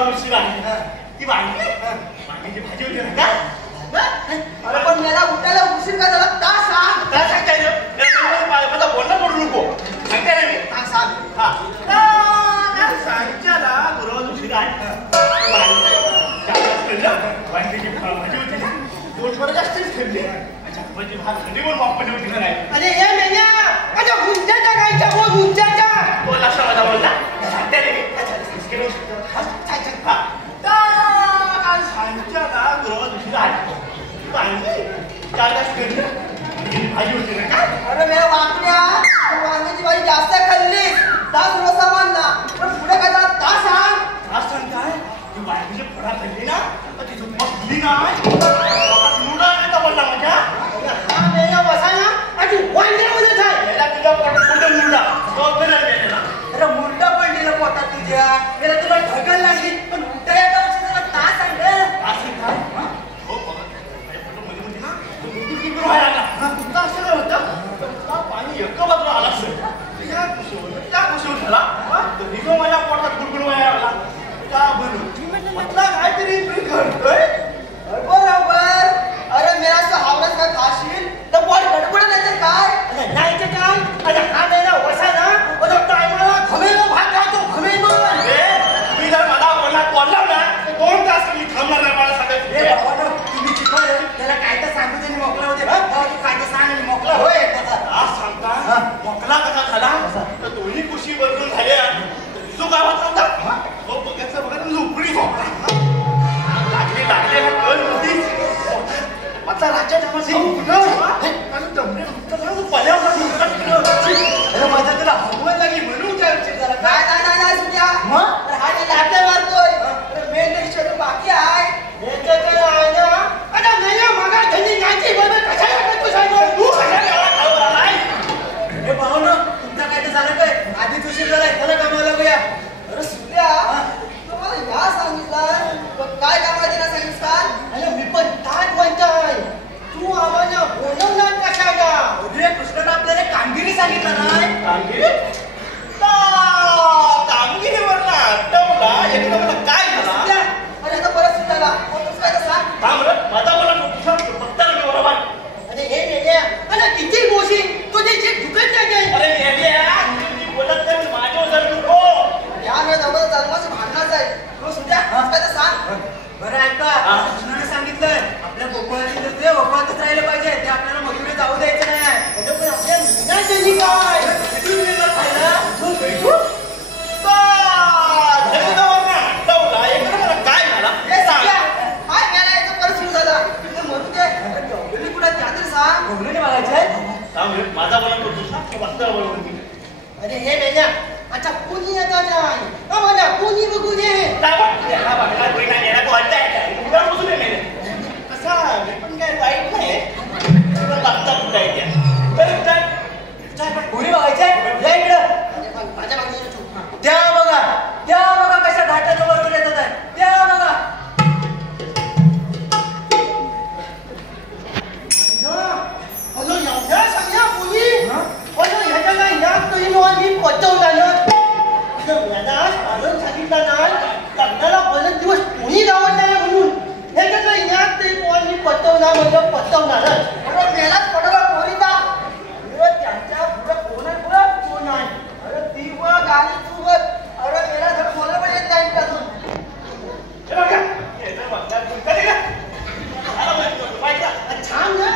फार उशीर आहे ती वांग्याची भाजी होती ना का अरे पण मला उठायला उशीर का झाला का सांग काय सांगताय माझा बोलणं पडू नको सांगताय ना मी सांग हा सांच्याला रोज उशीर आहे वांग्याची भाजी होती ना दोन जास्तच ठेवली म्हणजे भाजी पण वापरली होती नाही अरे हे मेन्या अच्छा गुंजाच्या गायच्या हो गुंजाच्या तो लक्ष माझा बोलला सांगताय ना काल सांच्याला रोज उशीर आहे भाजी होती ना का अरे मी वाटल्या वांग्याची भाजी जास्त खाल्ली तास रोसा मानला पण पुढे काय झालं का सांग आज सांगताय ती वांग्याची फळा खाल्ली ना तर ती बसली नाही मुडा नाही तर बोलला माझ्या हा मेन्या बसा ना आणि वांग्यामध्ये जाय याला तुझ्या पोटात कुठं मुडा तो फिरायला गेलेला अरे मुर्दा पडलेला पोटात तुझ्या मेला तुला ढकल लागली पण उठा येता वर्षी तुला का सांगलं असं काय हो बघा माझ्या फोटोमध्ये होती ना तो मुडकी व्हायला लागला तुमचा असं काय होतं पाणी एका बाजूला आला असेल त्या कुशीवर झाला तरी तो माझ्या पोटात गुडगुड व्हायला लागला का बनू म्हटलं काहीतरी करतोय बरोबर अरे मेरा असं हावरस काय खाशील तर पोट गडबड नाही तर काय नाही तर काय अरे हा मेला वसा ना तो टायमाला घमेलो भात खातो घमेलो मी जर मला बोलणार बोलला ना तर 2 तास मी थांबणार नाही मला सांगायचं तुम्ही चिकन त्याला काय तर सांगू त्यांनी मोकला होते तू काय तर सांग आणि मोकला होय त्याचा आज सांगता मोकला कसा झाला तर दोन्ही कुशी बदलून झाल्या जो गावात नव्हता हो बघायचं बघा झोपडी झोपला लागले ना कळ नव्हती आता राजा जमाची माझ्या त्याला हवं लागली म्हणून काय विचार झाला काय नाही सुद्या मग हा लाटल्या मारतोय मेन विषय बाकी आहे आहे ना आता मेल्या मगा त्यांनी नाची बरोबर कशाला करतो साहेब तू कशाला नाही हे पाहू ना तुमचा काय तर झालं काय आधीच उशीर झालाय त्याला कामाला बघूया अरे सुद्या तुम्हाला या सांगितलं काय कामाला देणार सांगितलं अरे मी पण ताट म्हणताय तू आम्हाला बोलवणार कशाला उद्या कृष्णाने आपल्याला कामगिरी सांगितलं नाही कामगिरी कामगिरीवर ना आठवला एकदा मला काय झाला अरे आता परत सुद्धा काय तर सांग माझा मला बघताना मी बरोबर अरे हे मेल्या अरे किती गोशी तुझे जे दुकान नाही अरे मेल्या मी बोलत नाही माझ्यावर जर नको या वेळेस अगोदर जन्माचं भांडणाच आहे तो सुद्धा काय तर सांग बरं ऐका कृष्णाने सांगितलंय आपल्या गोकुळाने जर ते गोकुळातच राहिले पाहिजे ते आपल्याला मथुरेत जाऊ द्यायचं नाही पण आपल्या मुलांना त्यांनी काय खायला काय झाला काय घ्यायला याचा परत सुरू झाला म्हणून ते डोंबिवली कुठे त्या तरी सांग डोंबिवली बघायचंय माझा बोलत होतो अरे हे मेल्या अच्छा कोणी येता नाही मला कोणी बघू दे कसा पण काय वाईट नाही कोणी बघायचंय या इकडं माझ्या मागणी त्या बघा कशा घाटाच्या बरोबर येतात आहे त्या बघा हॅलो एवढ्या सगळ्या कोणी हॅलो ह्याच्या काय या तुम्ही पचवला ना सांगितलं ना लग्नाला बरेच दिवस कोणी गावत नाही म्हणून हे कसं यात ते कोणी पचवणार म्हणजे पचवणारच बरोबर मेलाच पडला पोरीचा त्यांच्या पुढं कोण आहे अरे ती बघ आणि तू बघ अरे मेला थोडं मला पण येत नाही त्यातून छान ना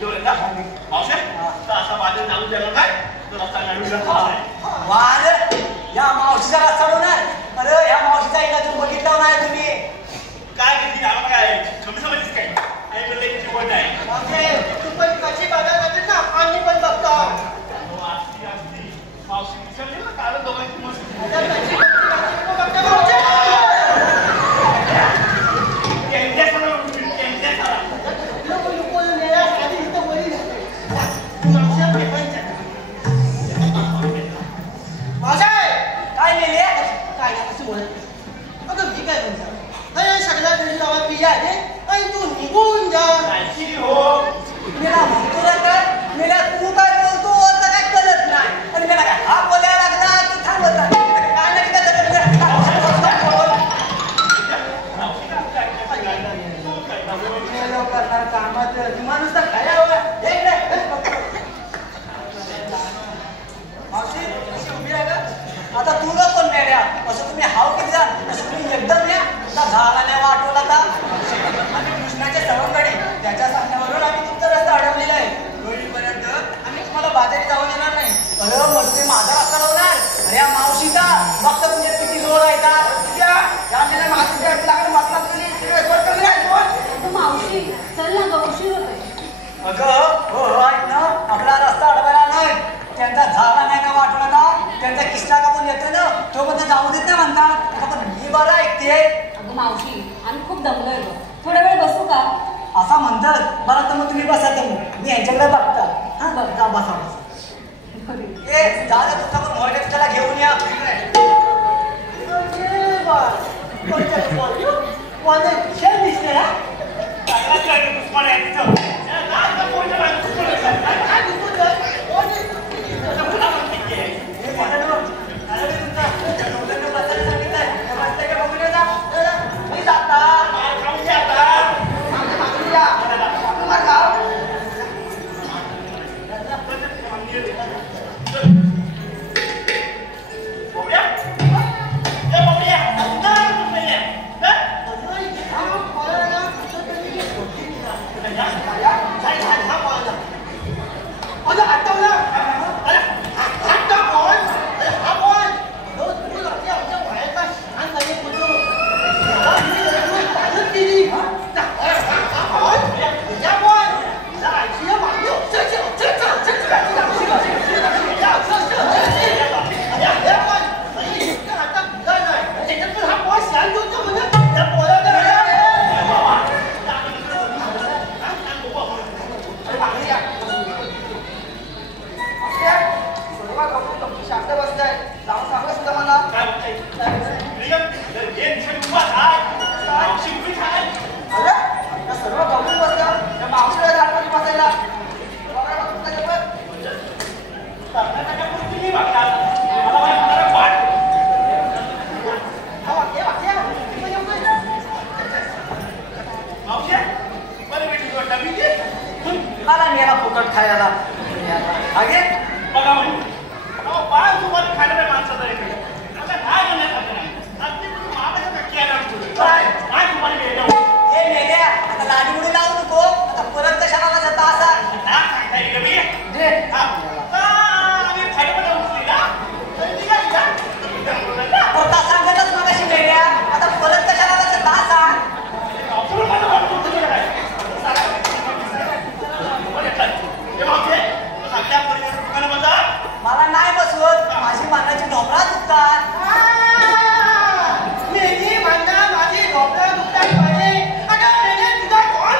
मावशे असा बाजार जाऊ द्याला काय तर रस्ता या मावशीचा रस्ता होणार. अरे या मावशीचा एकदा तुम्ही बघितला नाही तुम्ही काय किती आम्हाला काय कमी समजलीस काय आई बोलले की बोल नाही तू पण कशी बघायला लागेल ना आम्ही पण बघतो. मावशी विसरली ना काल दोघांची मस्त काय नेले काय कसं बोलत अगं मी काय म्हणतो अरे सगळ्या घरी जावा पिया दे आणि तू निघून जा. हो मेला म्हणतो ना तर मेला तू काय बोलतो तर काय कळत नाही आणि मेला काय हा बोलायला लागला तू थांबत नाही काय नाही काय करणार कामात माणूस तर काय मावशी अशी उभी आहे का आता तू न कोण मेल्या असं तुम्ही हाव किती जा असं तुम्ही एकदम या झाला नाही वाटवला का आम्ही कृष्णाच्या सवंगडी त्याच्या सांगण्यावरून आम्ही तुमचा रस्ता अडवलेला आहे. होईपर्यंत आम्ही तुम्हाला बाजारी जाऊ देणार नाही. अरे मग तुम्ही माझा रस्ता लावणार अरे या मावशीचा फक्त म्हणजे किती जोर आहे का या माझ्याकडे मसला मावशी चल ना गं उशीर होतोय. अगं हो ऐक ना आपला रस्ता अडवायला नाही त्यांचा झाला नाही का वाटला ना त्यांचा किस्सा का पण येतो ना तो पण जाऊ देत नाही म्हणतात पण मी बरं ऐकते. अगं मावशी आम्ही खूप दमलोय गं थोडा वेळ बसू का असा म्हणतात बरं तर मग तुम्ही बसा तर मी यांच्याकडे बघता हा बरं जा बसा ए जा तुझा पण मोरगे तुझ्याला घेऊन या. दिसते ना माझी ढोबळा दुखतात पाहिजे. अगं तुझा कोण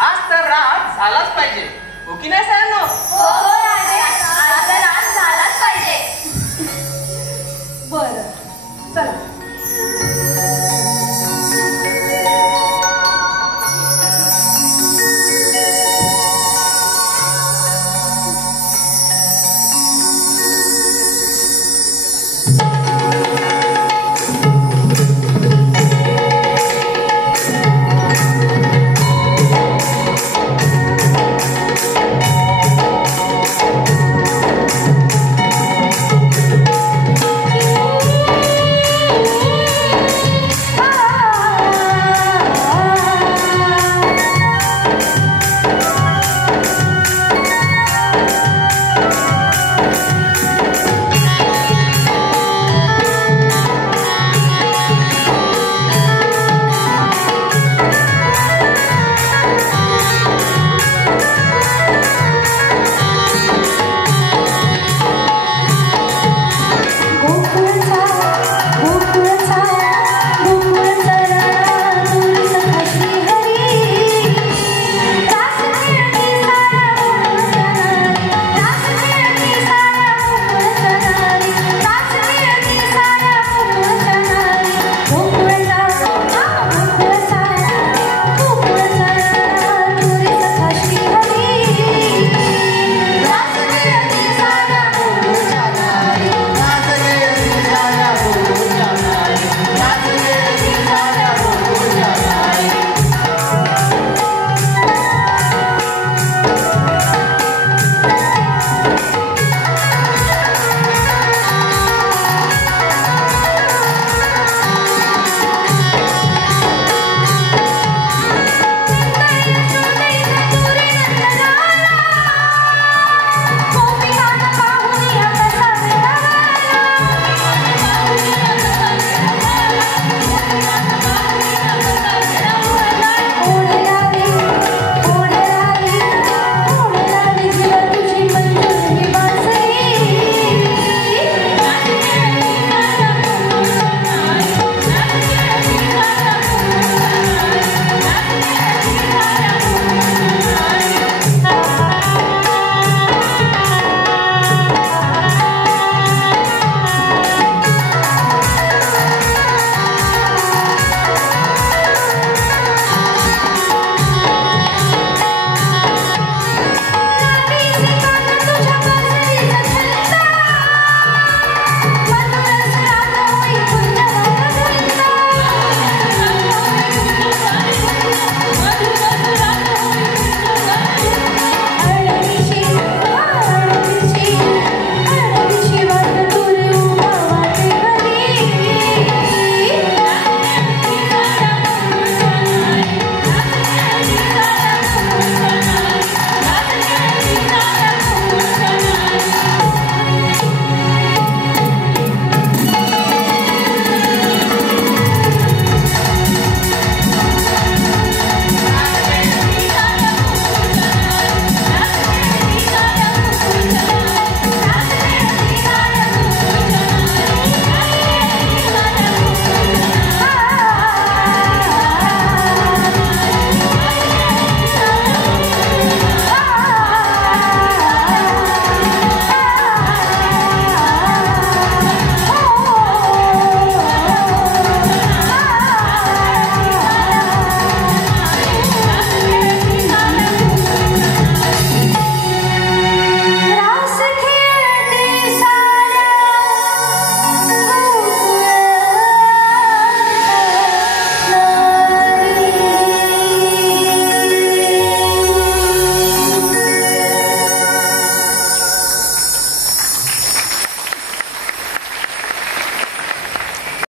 आज तर रात झालाच पाहिजे हो की नाही सरांनो?